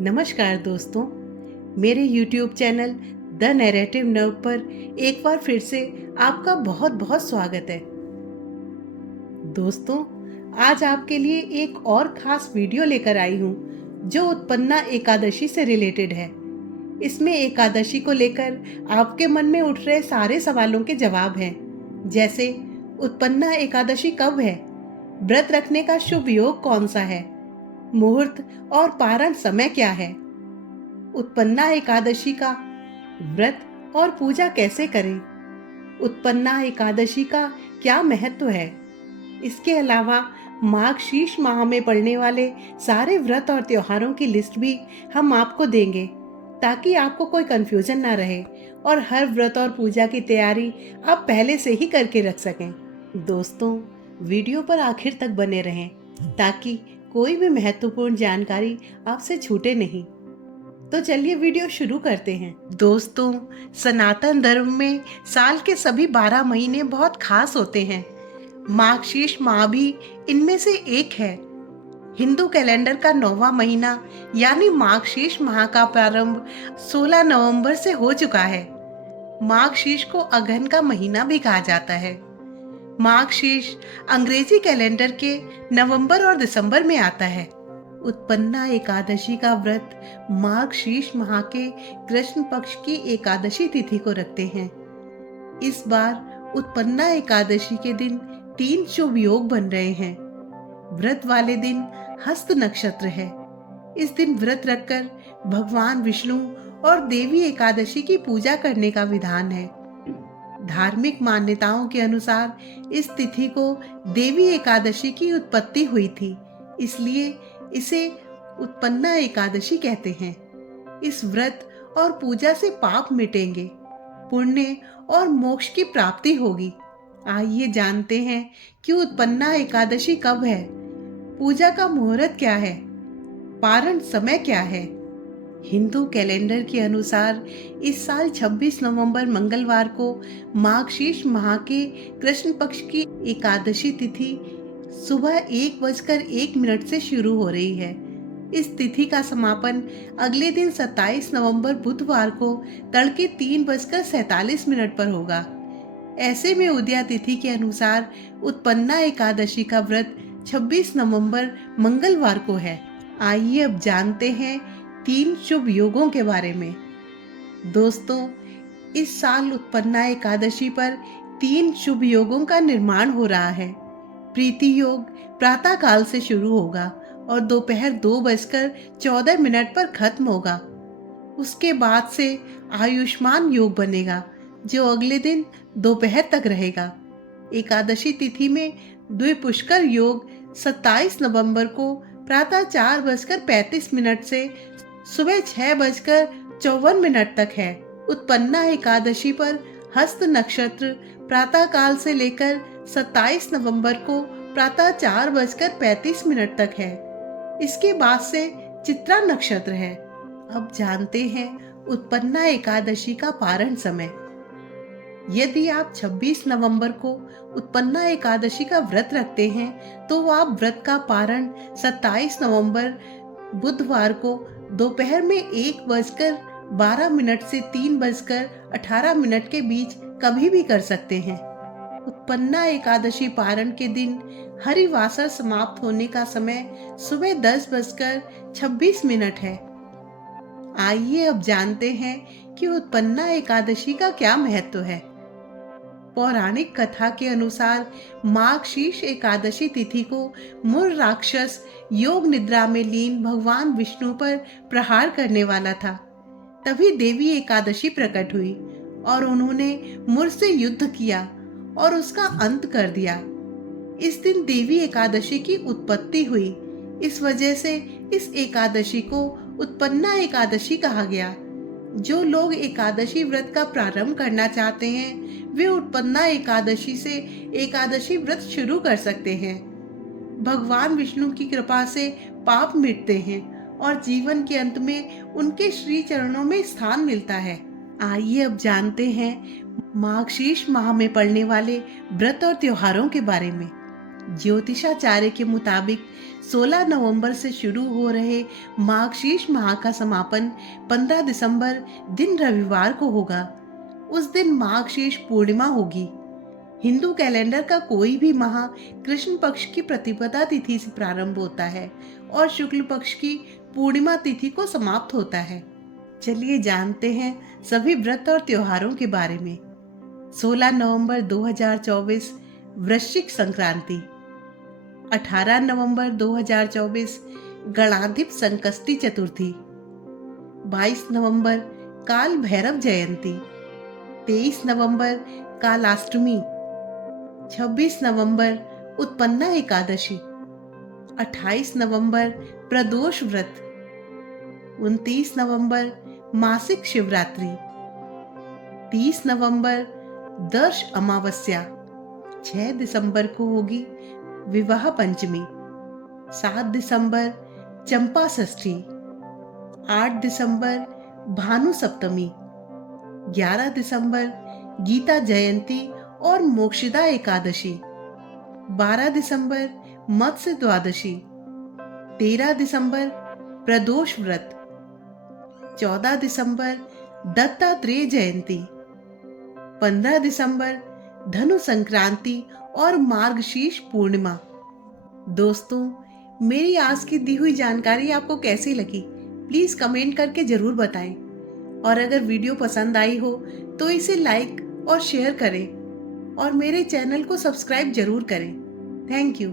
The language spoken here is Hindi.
नमस्कार दोस्तों, मेरे YouTube channel the narrative nerve पर एक बार फिर से आपका बहुत बहुत स्वागत है। दोस्तों, आज आपके लिए एक और खास वीडियो लेकर आई हूँ जो उत्पन्ना एकादशी से रिलेटेड है। इसमें एकादशी को लेकर आपके मन में उठ रहे सारे सवालों के जवाब हैं, जैसे उत्पन्ना एकादशी कब है, व्रत रखने का शुभ योग कौन सा है, मुहूर्त और पारण समय क्या है, उत्पन्ना एकादशी का व्रत और पूजा कैसे करें, उत्पन्ना एकादशी का क्या महत्व है। इसके अलावा माघ शीर्ष माह में पड़ने वाले सारे व्रत और त्योहारों की लिस्ट भी हम आपको देंगे, ताकि आपको कोई कंफ्यूजन ना रहे और हर व्रत और पूजा की तैयारी आप पहले से ही करके रख सकें। दोस्तों, वीडियो पर आखिर तक बने रहें ताकि कोई भी महत्वपूर्ण जानकारी आपसे छूटे नहीं। तो चलिए वीडियो शुरू करते हैं। दोस्तों, सनातन धर्म में साल के सभी 12 महीने बहुत खास होते हैं। माघ शीर्ष माह भी इनमें से एक है। हिंदू कैलेंडर का 9वां महीना यानी माघ शीर्ष माह का प्रारंभ 16 नवंबर से हो चुका है। माघ शीर्ष को अगहन का महीना भी कहा जाता है। माघ शीर्ष अंग्रेजी कैलेंडर के नवंबर और दिसंबर में आता है। उत्पन्ना एकादशी का व्रत माघ शीर्ष माह के कृष्ण पक्ष की एकादशी तिथि को रखते हैं। इस बार उत्पन्ना एकादशी के दिन 3 शुभ योग बन रहे हैं। व्रत वाले दिन हस्त नक्षत्र है। इस दिन व्रत रखकर भगवान विष्णु और देवी एकादशी की पूजा करने का विधान है। धार्मिक मान्यताओं के अनुसार इस तिथि को देवी एकादशी की उत्पत्ति हुई थी, इसलिए इसे उत्पन्ना एकादशी कहते हैं। इस व्रत और पूजा से पाप मिटेंगे, पुण्य और मोक्ष की प्राप्ति होगी। आइए जानते हैं कि उत्पन्ना एकादशी कब है, पूजा का मुहूर्त क्या है, पारण समय क्या है। हिंदू कैलेंडर के अनुसार इस साल 26 नवंबर मंगलवार को माघ शीर्ष माह के कृष्ण पक्ष की एकादशी तिथि सुबह 1:01 से शुरू हो रही है। इस तिथि का समापन अगले दिन 27 नवंबर बुधवार को तड़के 3:47 पर होगा। ऐसे में उदया तिथि के अनुसार उत्पन्ना एकादशी का व्रत 26 नवंबर मंगलवार को है। आइए अब जानते हैं 3 शुभ योगों के बारे में। दोस्तों, इस साल उत्पन्ना एकादशी पर 3 शुभ योगों का निर्माण हो रहा है। प्रीति योग प्रातः काल से शुरू होगा और दोपहर 2:14 पर खत्म होगा। उसके बाद से आयुष्मान योग बनेगा, जो अगले दिन दोपहर तक रहेगा। एकादशी तिथि में द्विपुष्कर योग 27 नवंबर को प्रातः 4:35 से सुबह 6:54 तक है। उत्पन्ना एकादशी पर हस्त नक्षत्र प्रातः काल से लेकर 27 नवंबर को प्रातः 4:35 तक है। इसके बाद से चित्रा नक्षत्र है। अब जानते हैं उत्पन्ना एकादशी का पारण समय। यदि आप 26 नवंबर को उत्पन्ना एकादशी का व्रत रखते हैं तो आप व्रत का पारण 27 नवंबर बुधवार को दोपहर में 1:12 से 3:18 के बीच कभी भी कर सकते हैं। उत्पन्ना एकादशी पारण के दिन हरिवासर समाप्त होने का समय सुबह 10:26 है। आइए अब जानते हैं कि उत्पन्ना एकादशी का क्या महत्व है। पौराणिक कथा के अनुसार माघ शीर्ष एकादशी तिथि को मुर राक्षस योग निद्रा में लीन भगवान विष्णु पर प्रहार करने वाला था। तभी देवी एकादशी प्रकट हुई और उन्होंने मुर से युद्ध किया और उसका अंत कर दिया। इस दिन देवी एकादशी की उत्पत्ति हुई। इस वजह से इस एकादशी को उत्पन्ना एकादशी कहा गया। जो लोग एकादशी व्रत का प्रारंभ करना चाहते हैं वे उत्पन्ना एकादशी से एकादशी व्रत शुरू कर सकते हैं। भगवान विष्णु की कृपा से पाप मिटते हैं और जीवन के अंत में उनके श्री चरणों में स्थान मिलता है। आइए अब जानते हैं माघ शीर्ष माह में पड़ने वाले व्रत और त्योहारों के बारे में। ज्योतिषाचार्य के मुताबिक 16 नवंबर से शुरू हो रहे मार्गशीर्ष माह का समापन 15 दिसंबर दिन रविवार को होगा। उस दिन मार्गशीर्ष पूर्णिमा होगी। हिंदू कैलेंडर का कोई भी माह कृष्ण पक्ष की प्रतिपदा तिथि से प्रारंभ होता है और शुक्ल पक्ष की पूर्णिमा तिथि को समाप्त होता है। चलिए जानते हैं सभी व्रत और त्योहारों के बारे में। 16 नवंबर 2024 वृश्चिक संक्रांति, 18 नवंबर 2024 गणाधिप संकष्टी चतुर्थी, 22 नवंबर काल भैरव जयंती, 23 नवंबर कालाष्टमी, 26 नवंबर उत्पन्ना एकादशी, 28 नवंबर प्रदोष व्रत, 29 नवंबर मासिक शिवरात्रि, 30 नवंबर दर्श अमावस्या, 6 दिसंबर को होगी विवाह पंचमी, 7 दिसंबर चंपा षष्ठी, 8 दिसंबर भानु सप्तमी, 11 दिसंबर गीता जयंती और मोक्षदा एकादशी, 12 दिसंबर मत्स्य द्वादशी, 13 दिसंबर प्रदोष व्रत, 14 दिसंबर दत्तात्रेय जयंती, 15 दिसंबर धनु संक्रांति और मार्गशीर्ष पूर्णिमा। दोस्तों, मेरी आज की दी हुई जानकारी आपको कैसी लगी प्लीज कमेंट करके जरूर बताएं और अगर वीडियो पसंद आई हो तो इसे लाइक और शेयर करें और मेरे चैनल को सब्सक्राइब जरूर करें। Thank you.